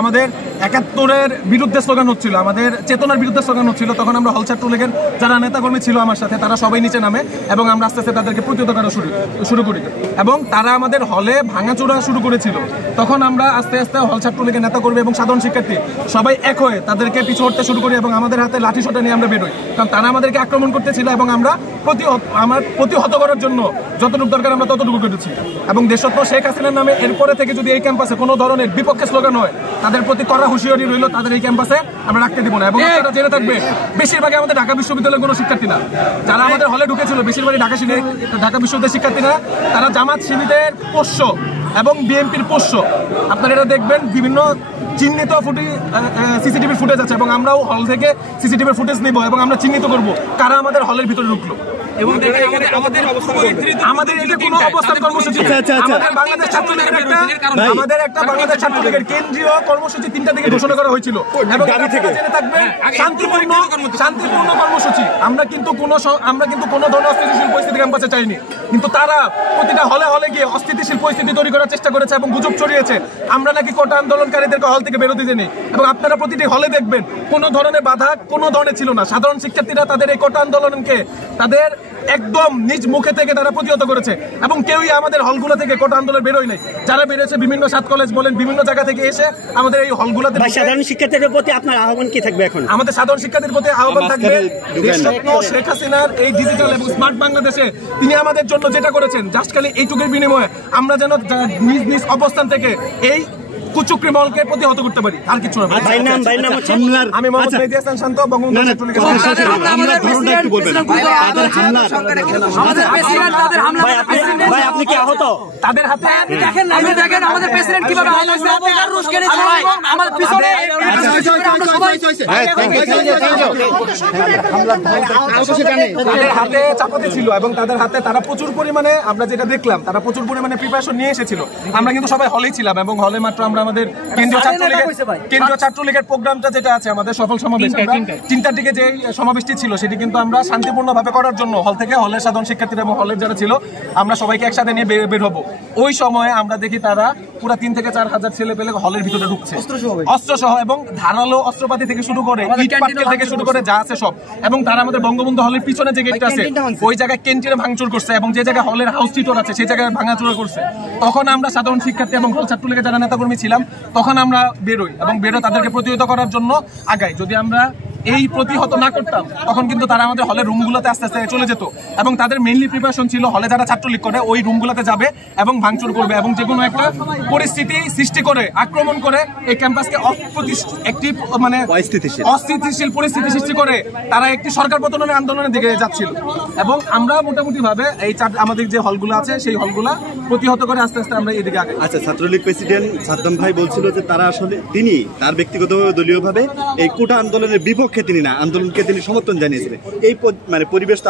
আমাদের ৭১-এর বিরুদ্ধে স্লোগান হচ্ছিল, আমাদের চেতনার বিরুদ্ধে স্লোগান হচ্ছিল, তখন আমরা হল ছাত্রলীগের যারা নেতাকর্মী ছিল আমার সাথে তারা সবাই নিচে নামে এবং আমরা আস্তে আস্তে তাদেরকে প্রতিহত করা শুরু করি এবং তারা আমাদের হলে ভাঙাচোরা শুরু করেছিল। তখন আমরা আস্তে আস্তে হল ছাত্রলীগের নেতাকর্মী এবং সাধারণ শিক্ষার্থী সবাই এক হয়ে তাদেরকে পিছু হটতে শুরু করি এবং আমাদের হাতে লাঠিসোঁটা নিয়ে আমরা বেরোই, কারণ তারা আমাদেরকে আক্রমণ করতেছিল এবং আমরা প্রতিহত করার জন্য যতটুকু দরকার আমরা ততটুকু করেছি। এবং দেশরত্ন শেখ হাসিনার নামে এরপরে থেকে যদি এই ক্যাম্পাসে কোনো ধরনের বিপক্ষে স্লোগান হয় তাদের প্রতি কড়া হুঁশিয়ারি রইল, তাদের এই ক্যাম্পাসে আমরা রাখতে দিব না। এবং আপনারা জেনে থাকবে বেশিরভাগই আমাদের ঢাকা বিশ্ববিদ্যালয়ের কোনো শিক্ষার্থী না, যারা আমাদের হলে ঢুকেছিল বেশিরভাগই ঢাকা বিশ্ববিদ্যালয়ের শিক্ষার্থী না, তারা জামাত শিবিরের পোষ্য এবং বিএনপির পোষ্য। আপনারা এটা দেখবেন বিভিন্ন চিহ্নিত সিসিটিভির ফুটেজ আছে এবং আমরাও হল থেকে সিসিটিভির ফুটেজ নিব এবং আমরা চিহ্নিত করব কারা আমাদের হলের ভিতরে ঢুকলো। এবং আমাদের এটা কোনো অবস্থান কর্মসূচি আমাদের একটা বাংলাদেশ ছাত্রলীগের কেন্দ্রীয় কর্মসূচি ৩টা থেকে ঘোষণা করা হয়েছিল এবং জেনে থাকবেন শান্তিপূর্ণ কর্মসূচি। আমরা কিন্তু কোনো ধরনের অস্থিতিশীল পরিস্থিতি ক্যাম্পাসে চাইনি, কিন্তু তারা প্রতিটা হলে হলে গিয়ে অস্থিতিশীল পরিস্থিতি তৈরি করার চেষ্টা করেছে এবং গুজব ছড়িয়েছে আমরা নাকি কোটা আন্দোলনকারীদেরকে হল থেকে বেরোতে দেয়নি। এবং আপনারা প্রতিটি হলে দেখবেন কোনো ধরনের বাধা কোনো ধরনের ছিল না। সাধারণ শিক্ষার্থীরা তাদের এই কোটা আন্দোলনকে তাদের একদম নিজ মুখে থেকে তারা প্রতিহত করেছে এবং কেউই আমাদের হলগুলো থেকে কোটা আন্দোলন বেরোয় নাই। যারা বেরোয়েছে বিভিন্ন সাত কলেজ বলেন বিভিন্ন জায়গা থেকে এসে আমাদের এই হলগুলোতে। সাধারণ শিক্ষার্থীদের প্রতি আপনার আহ্বান কি থাকবে? এখন আমাদের সাধারণ শিক্ষার্থীদের প্রতি আহ্বান থাকবে, দেশরত্ন শেখ হাসিনার এই ডিজিটাল এবং স্মার্ট বাংলাদেশে তিনি আমাদের জন্য যেটা করেছেন জাস্ট খালি এইটুকুর বিনিময়ে আমরা যেন নিজ নিজ অবস্থান থেকে এই কুচক্রী মহলকে প্রতিহত করতে পারি, আর কিছু না। আমি মোহাম্মদ মেহেদী হাসান শান্ত, বঙ্গবন্ধু ছাত্রলীগের আপনি কি আহত? তাদের হাতে দেখেন আমাদের প্রেসিডেন্ট কিভাবে আমাদের পিছনে তাদের হাতে চাপাতি ছিল এবং তাদের হাতে তারা প্রচুর পরিমাণে, আমরা যেটা দেখলাম তারা প্রচুর পরিমাণে প্রিপারেশন নিয়ে এসেছিল। আমরা কিন্তু সবাই হলেই ছিলাম এবং হলে মাত্র আমরা আমাদের কেন্দ্রীয় ছাত্রলীগের প্রোগ্রামটা যেটা আছে আমাদের সফল সমাবেশ ৩টার দিকে যে সমাবেশটি ছিল সেটি কিন্তু আমরা শান্তিপূর্ণভাবে করার জন্য হল থেকে হলের সাধারণ শিক্ষার্থীরা এবং হলের যারা ছিল আমরা সবাইকে একসাথে নিয়ে বের হবো। ওই সময় আমরা দেখি তারা পুরো ৩ থেকে ৪ হাজার ছেলে পেলে হলের ভিতরে ঢুকছে অস্ত্রসহ এবং ধারালো অস্ত্রপাতি থেকে শুরু করে ইট পাটকেল থেকে শুরু করে যা আছে সব। এবং তারা আমাদের বঙ্গবন্ধু হলের পিছনে যে গেটটা আছে ওই জায়গায় ক্যান্টিনে ভাঙচুর করছে এবং যে জায়গায় হলের হাউস টিটোর আছে সেই জায়গায় ভাঙাচুরা করছে। তখন আমরা সাধারণ শিক্ষার্থী এবং হল ছাত্রলীগের যারা নেতাকর্মী ছিলাম তখন আমরা বেরোই এবং তাদেরকে প্রতিহত করার জন্য আগাই। যদি আমরা এই প্রতিহত না করতাম তখন কিন্তু তারা আমাদের হলের রুমগুলোতে আস্তে আস্তে চলে যেত এবং তাদের মেইনলি প্রিপারেশন ছিল হলে যারা ছাত্রলীগ করে ওই রুমগুলোতে যাবে এবং ভাঙচুর করবে এবং যে কোনো একটা পরিস্থিতি সৃষ্টি করে আক্রমণ করে এই ক্যাম্পাসকে একটি মানে অস্থিতিশীল পরিস্থিতি সৃষ্টি করে তারা একটি সরকার পতনের আন্দোলনের দিকে যাচ্ছিল। এবং আমরা মোটামুটি ভাবে এই আমাদের যে হলগুলো আছে সেই হলগুলা প্রতিহত করে আস্তে আস্তে আমরা এদিকে আগে। আচ্ছা, ছাত্রলীগ প্রেসিডেন্ট সাদ্দাম ভাই বলছিল যে তারা আসলে তিনি তার ব্যক্তিগতভাবে দলীয়ভাবে এই কোটা আন্দোলনের বিপক্ষে তিনি না, আন্দোলনকে তিনি সমর্থন জানিয়েছিলেন। এই মানে পরিবেশ তো